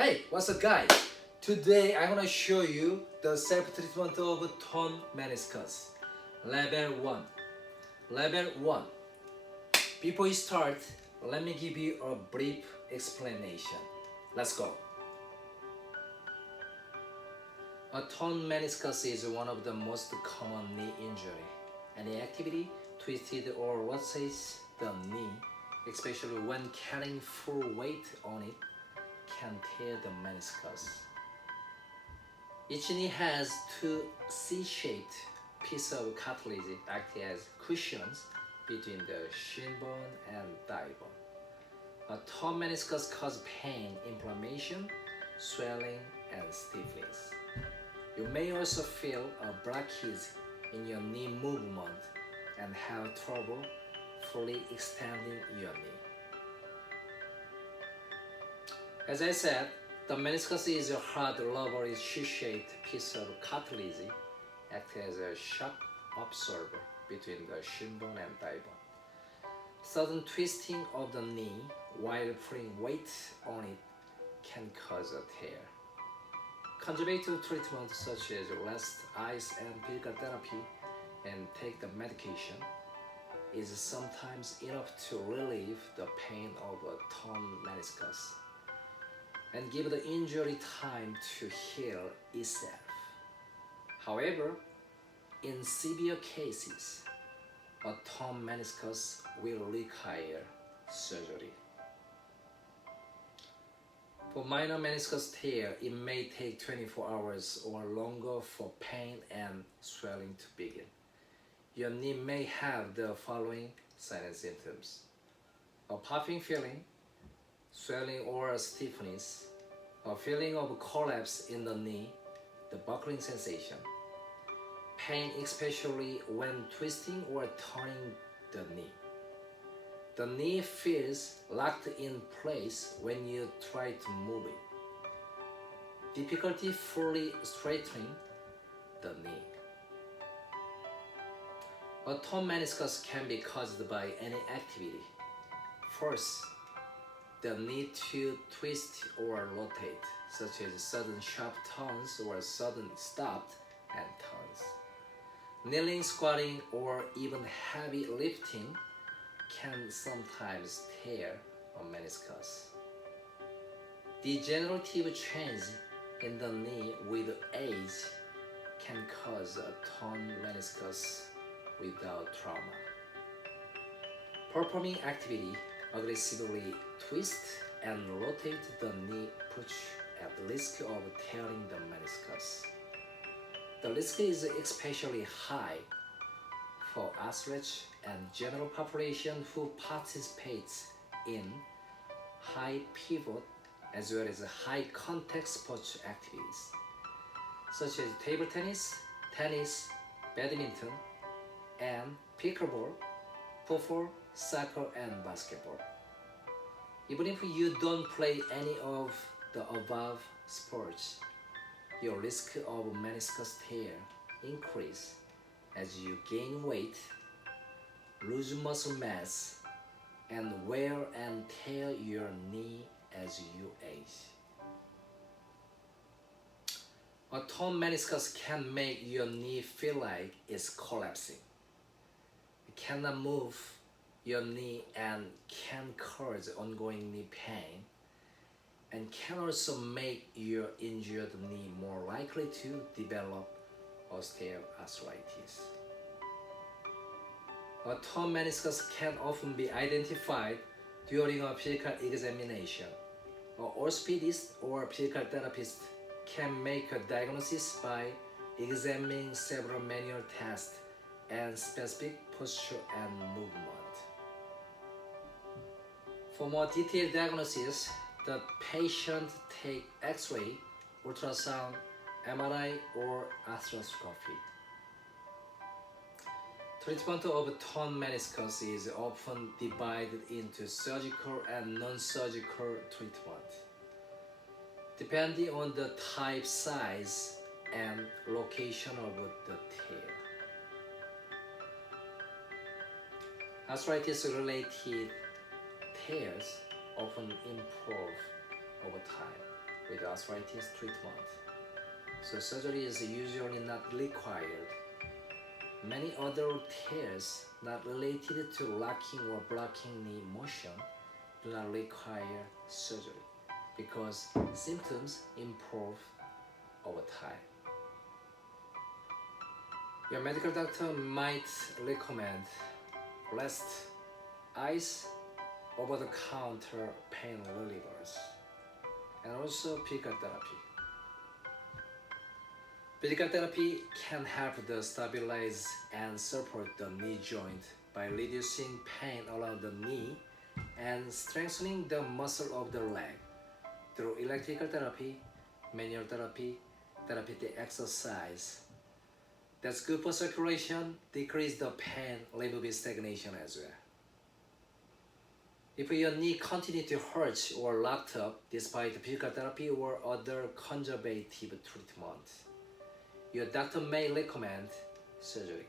Hey, what's up guys? Today I'm gonna show you the self-treatment of torn meniscus. Level 1. Level 1. Before you start, let me give you a brief explanation. Let's go. A torn meniscus is one of the most common knee injury. Any activity twisted or rotates the knee, especially when carrying full weight on it, can tear the meniscus. Each knee has two C-shaped pieces of cartilage acting as cushions between the shin bone and thigh bone. A torn meniscus causes pain, inflammation, swelling, and stiffness. You may also feel a blockage in your knee movement and have trouble fully extending your knee. As I said, the meniscus is a hard, rubbery, C-shaped piece of cartilage acting as a shock absorber between the shin bone and thigh bone. Sudden twisting of the knee while putting weight on it can cause a tear. Conservative treatment such as rest, ice, and physical therapy and take the medication is sometimes enough to relieve the pain of a torn meniscus and give the injury time to heal itself. However, in severe cases, a torn meniscus will require surgery. For minor meniscus tear, it may take 24 hours or longer for pain and swelling to begin. Your knee may have the following signs and symptoms: a popping feeling, swelling or stiffness, a feeling of collapse in the knee, the buckling sensation, pain especially when twisting or turning the knee. The knee feels locked in place when you try to move it. Difficulty fully straightening the knee. A torn meniscus can be caused by any activity. First, the need to twist or rotate, such as sudden sharp turns or sudden stopped and turns. Kneeling, squatting, or even heavy lifting can sometimes tear a meniscus. Degenerative change in the knee with age can cause a torn meniscus without trauma. Performing activity aggressively twist and rotate the knee puts at risk of tearing the meniscus. The risk is especially high for athletes and general population who participates in high pivot as well as high contact sports activities such as table tennis, tennis, badminton, and pickleball, football, soccer, and basketball. Even if you don't play any of the above sports, your risk of meniscus tear increase as you gain weight, lose muscle mass, and wear and tear your knee as you age. A torn meniscus can make your knee feel like it's collapsing. You cannot move your knee and can cause ongoing knee pain and can also make your injured knee more likely to develop osteoarthritis. A torn meniscus can often be identified during a physical examination. An orthopedist or physical therapist can make a diagnosis by examining several manual tests and specific posture and movement. For more detailed diagnosis, the patient take X-ray, ultrasound, MRI, or arthroscopy. Treatment of torn meniscus is often divided into surgical and non-surgical treatment, depending on the type, size, and location of the tear. Arthritis-related tears often improve over time. with arthritis treatment. So surgery is usually not required. Many other tears not related to locking or blocking knee motion do not require surgery because symptoms improve over time. Your medical doctor might recommend rest, ice, over-the-counter pain relievers, and also physical therapy. Physical therapy can help to stabilize and support the knee joint by reducing pain around the knee and strengthening the muscle of the leg through electrical therapy, manual therapy, therapeutic exercise. That's good for circulation, decrease the pain, remove stagnation as well. If your knee continues to hurt or locked up despite physical therapy or other conservative treatment, your doctor may recommend surgery.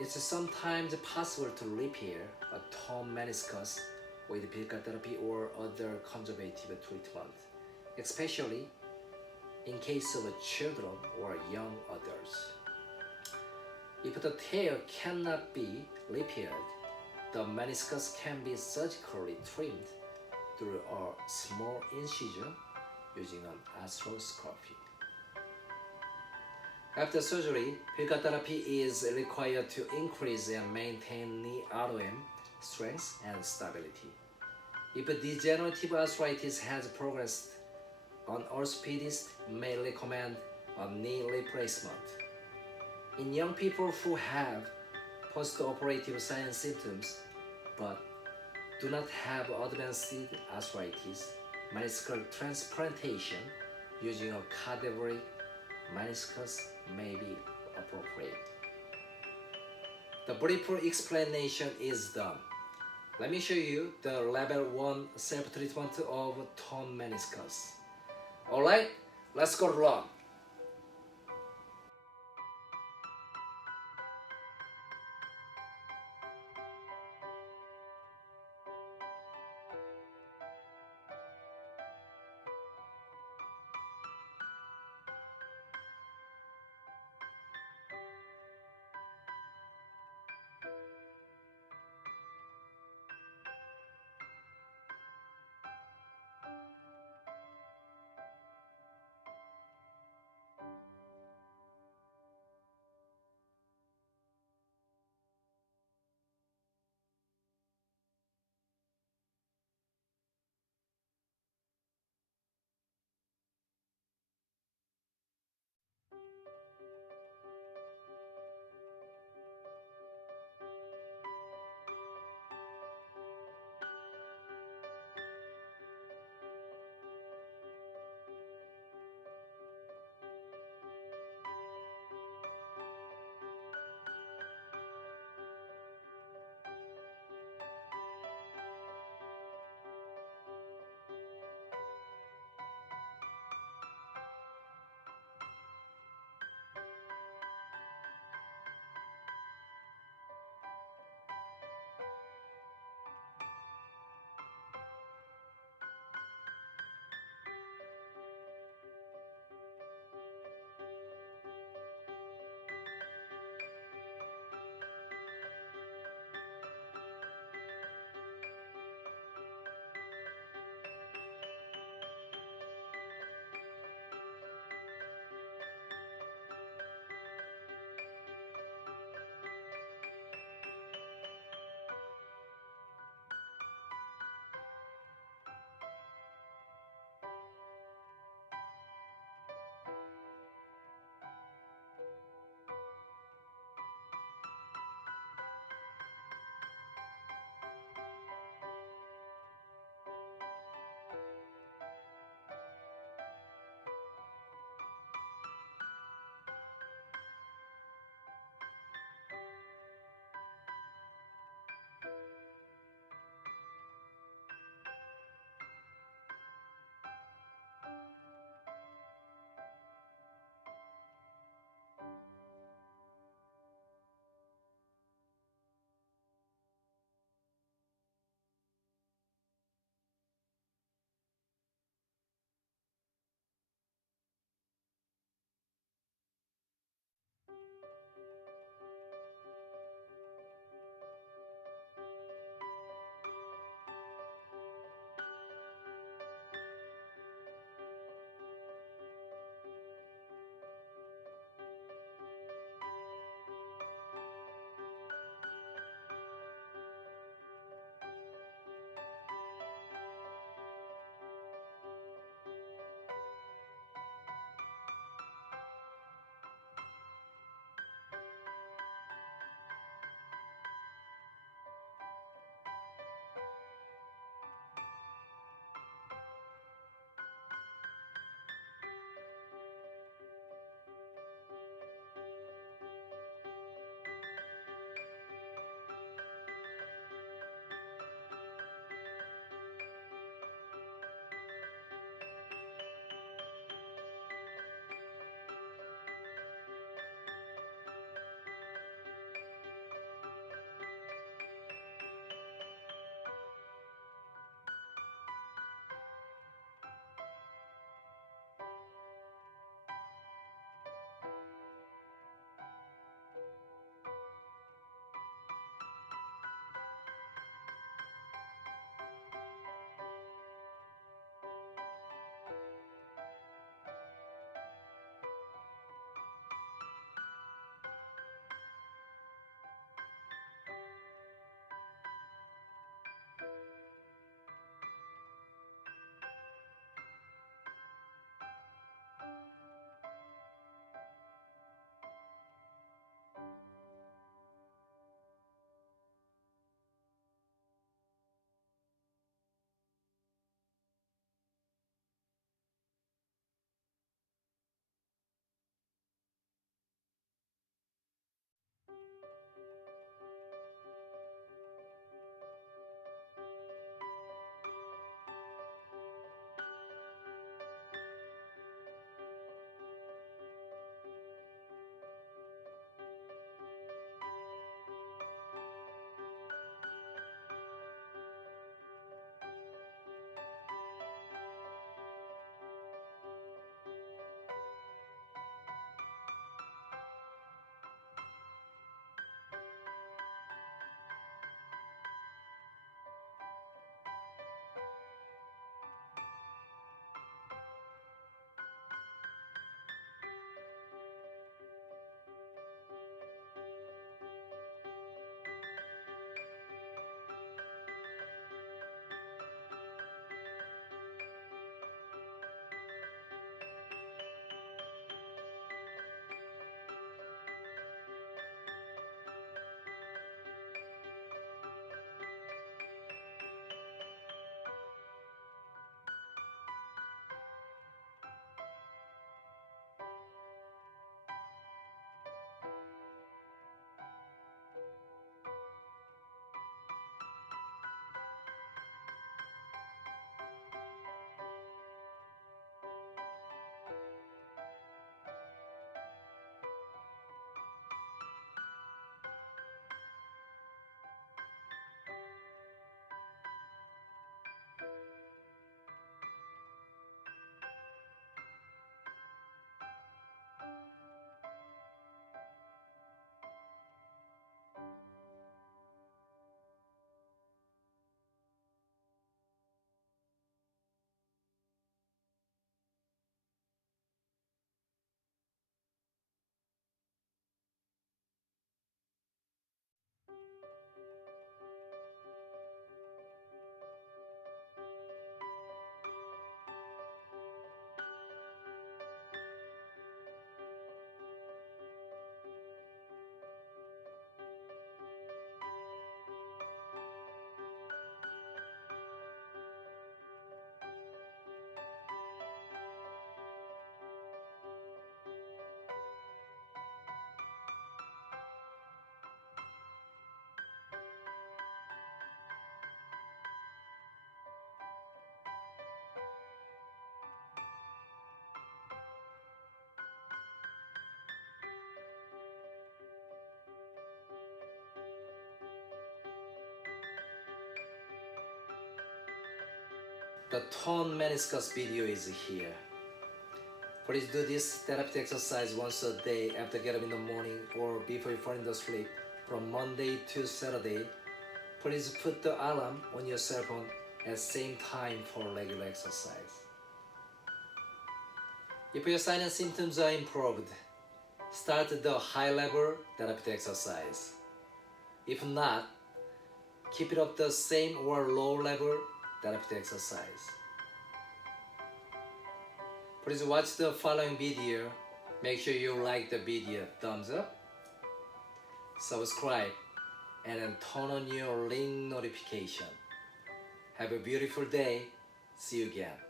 It's sometimes possible to repair a torn meniscus with physical therapy or other conservative treatment, especially in case of children or young adults. If the tear cannot be repaired, the meniscus can be surgically trimmed through a small incision using an arthroscopy. After surgery, physical therapy is required to increase and maintain knee ROM strength and stability. If degenerative arthritis has progressed, an orthopedist may recommend a knee replacement. In young people who have post-operative signs and symptoms but do not have advanced arthritis, meniscal transplantation using a cadaveric meniscus may be appropriate. The brief explanation is done. Let me show you the level 1 self-treatment of torn meniscus. Alright, let's go wrong. The Torn Meniscus video is here. Please do this therapeutic exercise once a day after get up in the morning or before you fall into sleep from Monday to Saturday. Please put the alarm on your cell phone at same time for regular exercise. If your signs and symptoms are improved, start the high-level therapeutic exercise. If not, keep it up the same or low-level therapeutic exercise. Please watch the following video. Make sure you like the video, thumbs up, subscribe, and then turn on your link notification. Have a beautiful day. See you again.